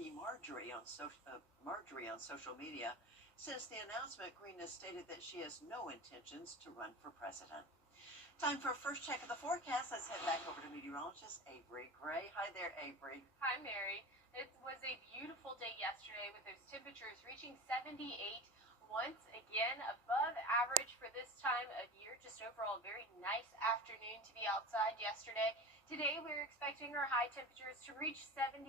Marquis Marjorie on social media. Since the announcement, Green has stated that she has no intentions to run for president. Time for a first check of the forecast. Let's head back over to meteorologist Avery Gray. Hi there, Avery. Hi, Mary. It was a beautiful day yesterday with those temperatures reaching 78. Once again, above average for this time of year. Just overall, very nice afternoon to be outside yesterday. Today, we're expecting our high temperatures to reach 74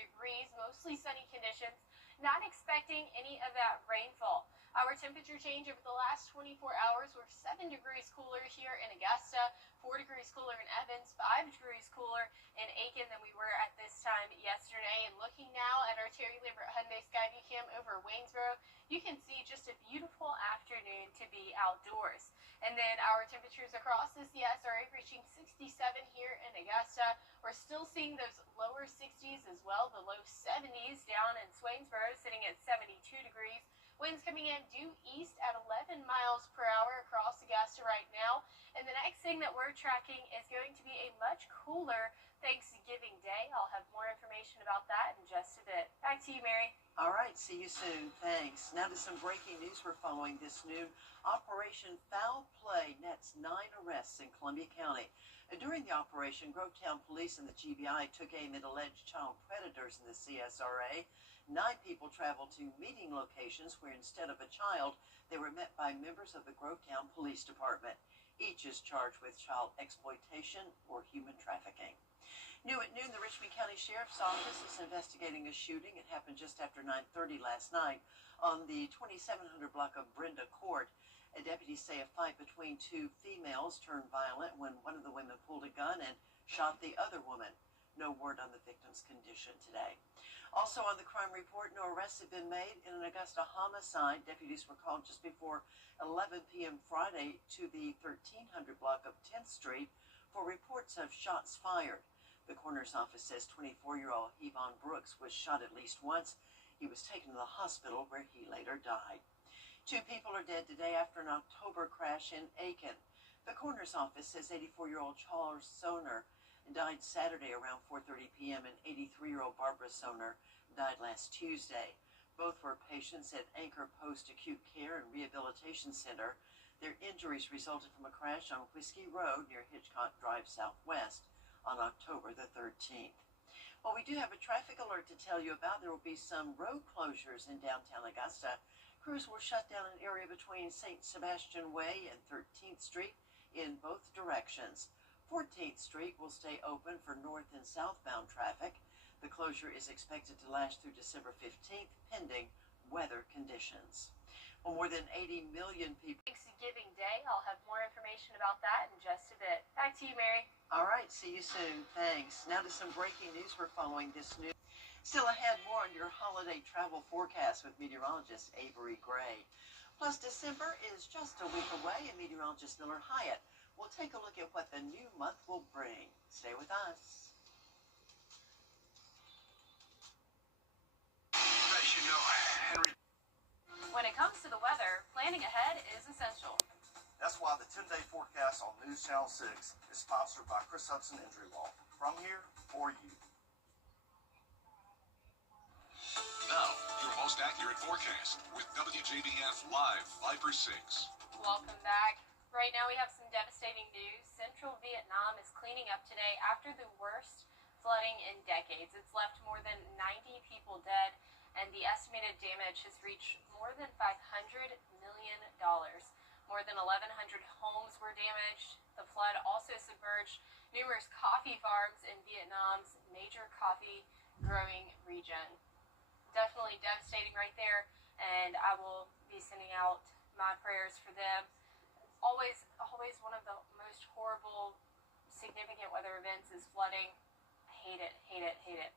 degrees, mostly sunny conditions. Not expecting any of that rainfall. Our temperature change over the last 24 hours, we're 7 degrees cooler here in Augusta, 4 degrees cooler in Evans, 5 degrees cooler in Aiken than we were at this time yesterday. And looking now at our Terry Lambert Hyundai Skyview Cam over Waynesboro, you can see just a beautiful afternoon to be outdoors. And then our temperatures across the CSRA reaching 67 here in Augusta. We're still seeing those lower 60s as well, the low 70s down in Swainsboro, sitting at 72 degrees. Winds coming in due east at 11 miles per hour across Augusta right now. And the next thing that we're tracking is going to be a much cooler Thanksgiving Day. I'll have more information about that in just a bit. Back to you, Mary. All right, see you soon. Thanks. Now to some breaking news we're following this noon. Operation Foul Play nets 9 arrests in Columbia County. During the operation, Grovetown Police and the GBI took aim at alleged child predators in the CSRA. 9 people traveled to meeting locations where instead of a child, they were met by members of the Grovetown Police Department. Each is charged with child exploitation or human trafficking. New at noon, the Richmond County Sheriff's Office is investigating a shooting. It happened just after 9:30 last night on the 2700 block of Brenda Court. Deputies say a fight between 2 females turned violent when one of the women pulled a gun and shot the other woman. No word on the victim's condition today. Also on the crime report, no arrests have been made in an Augusta homicide. Deputies were called just before 11 p.m. Friday to the 1300 block of 10th Street for reports of shots fired. The coroner's office says 24-year-old Yvonne Brooks was shot at least once. He was taken to the hospital where he later died. 2 people are dead today after an October crash in Aiken. The coroner's office says 84-year-old Charles Soner died Saturday around 4:30 p.m. and 83-year-old Barbara Soner died last Tuesday. Both were patients at Anchor Post Acute Care and Rehabilitation Center. Their injuries resulted from a crash on Whiskey Road near Hitchcock Drive Southwest on October the 13th. Well, we do have a traffic alert to tell you about. There will be some road closures in downtown Augusta. Crews will shut down an area between St. Sebastian Way and 13th Street in both directions. 14th Street will stay open for north and southbound traffic. The closure is expected to last through December 15th, pending weather conditions. Well, more than 80 million people. Thanksgiving Day. I'll have more information about that in just a bit. Back to you, Mary. All right, see you soon. Thanks. Now to some breaking news we're following this news. Still ahead, more on your holiday travel forecast with meteorologist Avery Gray. Plus, December is just a week away, and meteorologist Miller Hyatt will take a look at what the new month will bring. Stay with us. As you know, Henry. When it comes to the weather, planning ahead is essential. That's why the 10-day forecast on News Channel 6 is sponsored by Chris Hudson Injury Law. From here, for you. Now, your most accurate forecast with WJBF Live Viper 6. Welcome back. Right now we have some devastating news. Central Vietnam is cleaning up today after the worst flooding in decades. It's left more than 90 people dead, and the estimated damage has reached more than $500 million. More than 1,100 homes were damaged. The flood also submerged numerous coffee farms in Vietnam's major coffee growing region. Definitely devastating right there, and I will be sending out my prayers for them. Always one of the most horrible, significant weather events is flooding. Hate it, hate it, hate it.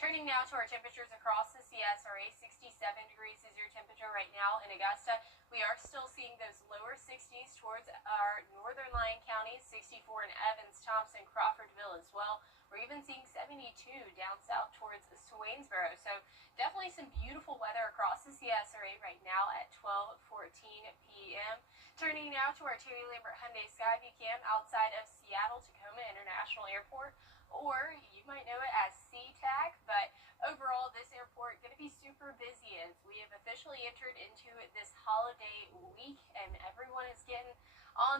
Turning now to our temperatures across the CSRA, 67 degrees is your temperature right now in Augusta. We are still seeing those lower 60s towards our northern lying counties, 64 in Evans, Thompson, Crawfordville as well. We're even seeing 72 down south towards Swainsboro. So definitely some beautiful weather across the CSRA right now at 12:14 p.m. Turning now to our Terry Lambert Hyundai Skyview Cam outside of Seattle-Tacoma International Airport, or you might know it as SeaTac, but overall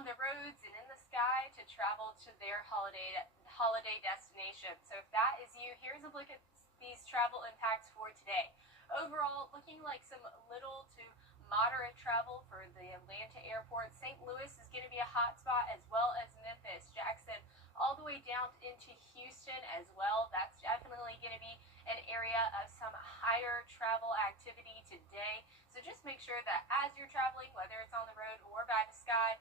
on the roads and in the sky to travel to their holiday destination. So if that is you, here's a look at these travel impacts for today. Overall, looking like some little to moderate travel for the Atlanta airport. St. Louis is going to be a hot spot, as well as Memphis, Jackson, all the way down into Houston as well. That's definitely going to be an area of some higher travel activity today. So just make sure that as you're traveling, whether it's on the road or by the sky,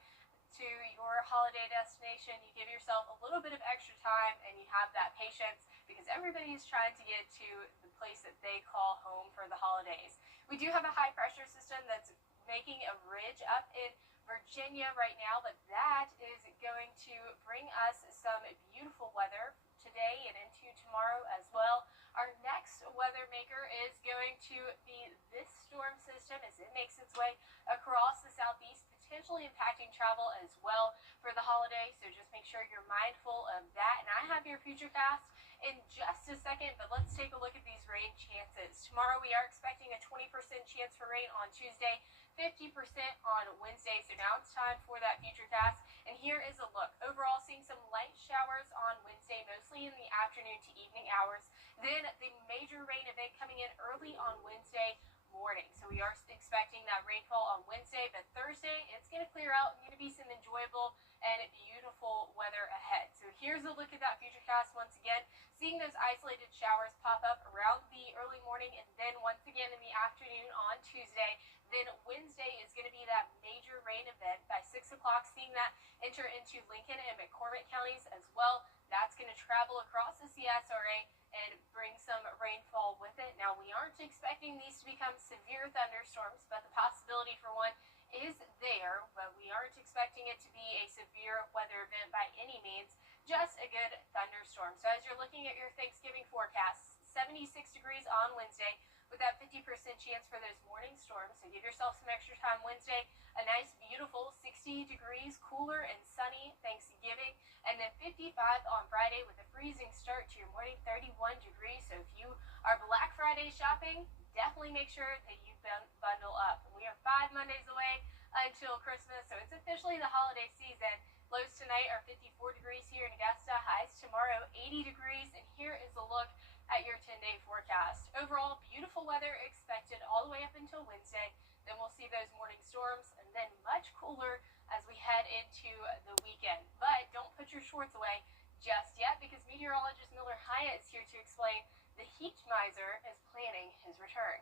to your holiday destination, you give yourself a little bit of extra time and you have that patience, because everybody is trying to get to the place that they call home for the holidays. We do have a high pressure system that's making a ridge up in Virginia right now, but that is going to bring us some beautiful weather today and into tomorrow as well. Our next weather maker is going to be this storm system as it makes its way across the southeast, potentially impacting travel as well for the holiday. So just make sure you're mindful of that. And I have your futurecast in just a second, but let's take a look at these rain chances. Tomorrow we are expecting a 20% chance for rain on Tuesday, 50% on Wednesday. So now it's time for that futurecast. And here is a look. Overall, seeing some light showers on Wednesday, mostly in the afternoon to evening hours. Then the major rain event coming in early on Wednesday morning. So we are expecting that rainfall on Wednesday, but Thursday it's going to clear out and going to be some enjoyable and beautiful weather ahead. So here's a look at that futurecast once again. Seeing those isolated showers pop up around the early morning and then once again in the afternoon on Tuesday. Then Wednesday is going to be that major rain event by 6 o'clock, seeing that enter into Lincoln and McCormick counties as well. That's going to travel across the CSRA and bring some rainfall with it. Now, we aren't expecting these to become severe thunderstorms, but the possibility for one is there, but we aren't expecting it to be a severe weather event by any means, just a good thunderstorm. So as you're looking at your Thanksgiving forecasts, 76 degrees on Wednesday with that 50% chance for those morning storms. So give yourself some extra time Wednesday. A nice, beautiful 60 degrees, cooler and sunny Thanksgiving. And then 55 on Friday with a freezing start to your morning, 31 degrees. So if you are Black Friday shopping, definitely make sure that you bundle up. We are 5 Mondays away until Christmas, so it's officially the holiday season. Lows tonight are 54 degrees here in Augusta. Highs tomorrow, 80 degrees. And here is a look at your 10-day forecast. Overall, beautiful weather expected all the way up until Wednesday. Then we'll see those morning storms, and then much cooler as we head into the weekend. But don't put your shorts away just yet, because meteorologist Miller Hyatt is here to explain the heat miser is planning his return.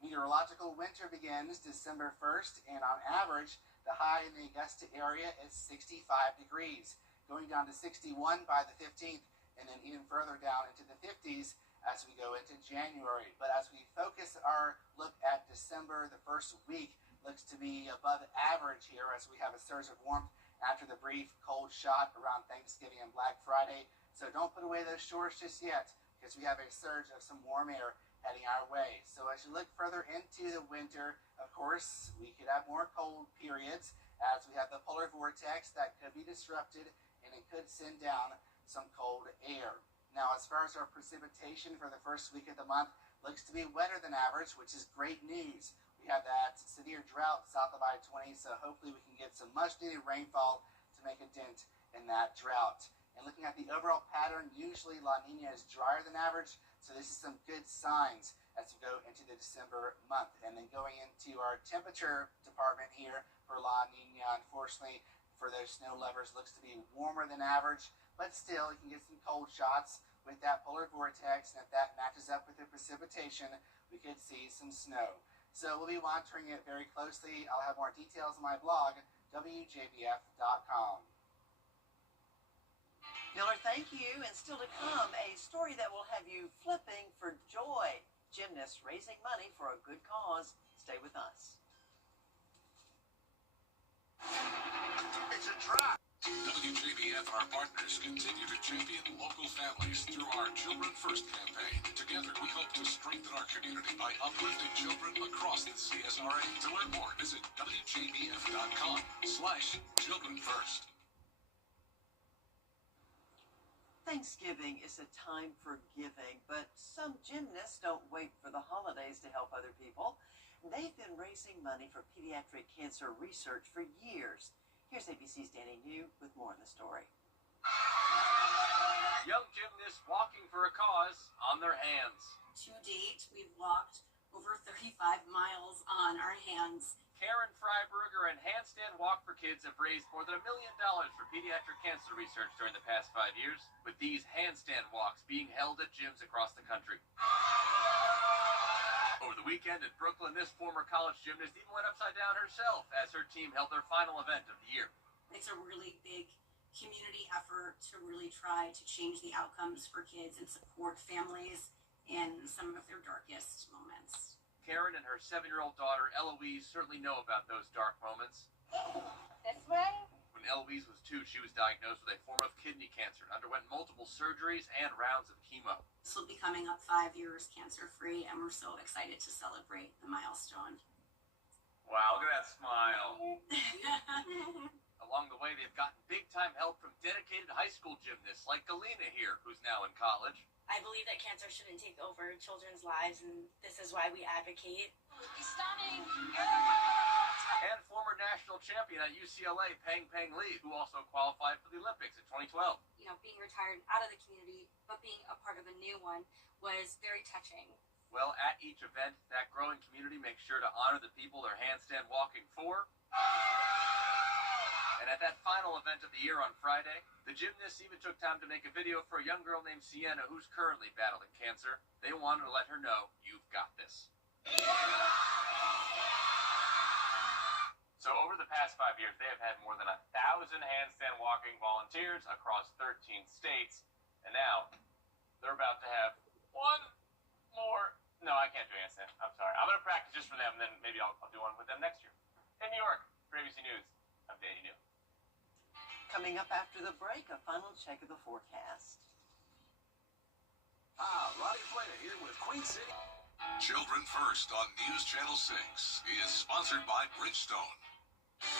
Meteorological winter begins December 1st, and on average, the high in the Augusta area is 65 degrees, going down to 61 by the 15th, and then even further down into the 50s as we go into January. But as we focus our look at December, the first week looks to be above average here as we have a surge of warmth after the brief cold shot around Thanksgiving and Black Friday. So don't put away those shorts just yet, because we have a surge of some warm air heading our way. So as you look further into the winter, of course, we could have more cold periods as we have the polar vortex that could be disrupted, and it could send down some cold air. Now, as far as our precipitation for the first week of the month, looks to be wetter than average, which is great news. We have that severe drought south of I-20, so hopefully we can get some much-needed rainfall to make a dent in that drought. And looking at the overall pattern, usually La Nina is drier than average, so this is some good signs as we go into the December month. And then going into our temperature department here for La Nina, unfortunately, for those snow lovers, looks to be warmer than average, but still you can get some cold shots with that polar vortex, and if that matches up with the precipitation, we could see some snow. So we'll be monitoring it very closely. I'll have more details on my blog, WJBF.com. Miller, thank you. And still to come, a story that will have you flipping for joy. Gymnasts raising money for a good cause. Stay with us. It's a trap. WJBF and our partners continue to champion local families through our Children First campaign. Together, we hope to strengthen our community by uplifting children across the CSRA. To learn more, visit WJBF.com/Children First. Thanksgiving is a time for giving, but some gymnasts don't wait for the holidays to help other people. They've been raising money for pediatric cancer research for years. Here's ABC's Danny New with more on the story. Young gymnasts walking for a cause on their hands. To date, we've walked over 35 miles on our hands. Karen Freiberger and Handstand Walk for Kids have raised more than $1 million for pediatric cancer research during the past 5 years, with these handstand walks being held at gyms across the country. Over the weekend in Brooklyn, this former college gymnast even went upside down herself as her team held their final event of the year. It's a really big community effort to really try to change the outcomes for kids and support families in some of their darkest moments. Karen and her 7-year-old daughter, Eloise, certainly know about those dark moments. This way? When Eloise was 2, she was diagnosed with a form of kidney cancer and underwent multiple surgeries and rounds of chemo. This will be coming up 5 years cancer-free, and we're so excited to celebrate the milestone. Wow, look at that smile. Along the way, they've gotten big-time help from dedicated high school gymnasts like Galena here, who's now in college. I believe that cancer shouldn't take over children's lives, and this is why we advocate. Stunning! And former national champion at UCLA, Peng Li, who also qualified for the Olympics in 2012. You know, being retired out of the community, but being a part of a new one was very touching. Well, at each event, that growing community makes sure to honor the people they're handstand walking for. And at that final event of the year on Friday, the gymnasts even took time to make a video for a young girl named Sienna who's currently battling cancer. They wanted to let her know, you've got this. So over the past 5 years, they have had more than 1,000 handstand walking volunteers across 13 states. And now, they're about to have one more. No, I can't do handstand. I'm sorry. I'm going to practice just for them, and then maybe I'll do one with them next year. In New York, for ABC News, I'm Danny New. Coming up after the break, a final check of the forecast. Ronnie Flana here with Queen City. Children First on News Channel 6 is sponsored by Bridgestone.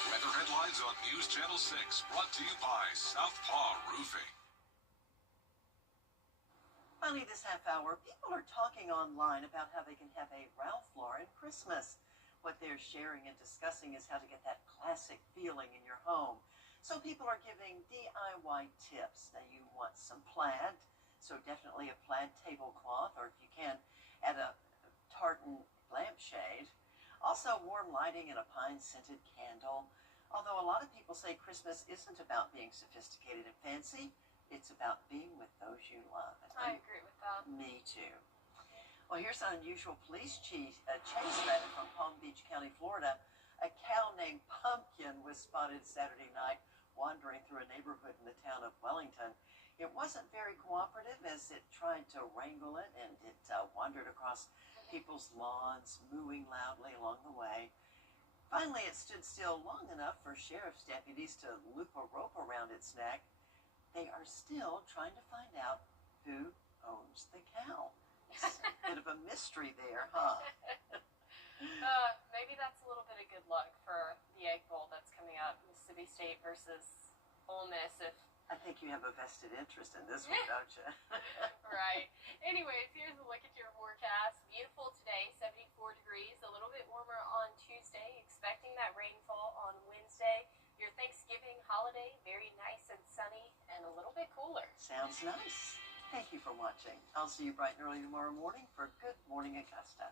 Weather headlines on News Channel 6 brought to you by Southpaw Roofing. Finally, this half hour, people are talking online about how they can have a Ralph Lauren Christmas. What they're sharing and discussing is how to get that classic feeling in your home. So people are giving DIY tips. Now you want some plaid, so definitely a plaid tablecloth, or if you can, add a tartan lampshade. Also warm lighting and a pine-scented candle. Although a lot of people say Christmas isn't about being sophisticated and fancy, it's about being with those you love. And I agree with that. Me too. Well, here's an unusual police chase rabbit from Palm Beach County, Florida. A cow named Pumpkin was spotted Saturday night wandering through a neighborhood in the town of Wellington. It wasn't very cooperative as it tried to wrangle it, and it wandered across people's lawns, mooing loudly along the way. Finally, it stood still long enough for sheriff's deputies to loop a rope around its neck. They are still trying to find out who owns the cow. It's a bit of a mystery there, huh? Maybe that's a little bit of good luck for the Egg Bowl that's coming up, Mississippi State versus Ole Miss. I think you have a vested interest in this one, don't you? Right. Anyways, here's a look at your forecast. Beautiful today, 74 degrees, a little bit warmer on Tuesday, expecting that rainfall on Wednesday. Your Thanksgiving holiday, very nice and sunny and a little bit cooler. Sounds nice. Thank you for watching. I'll see you bright and early tomorrow morning for Good Morning Augusta.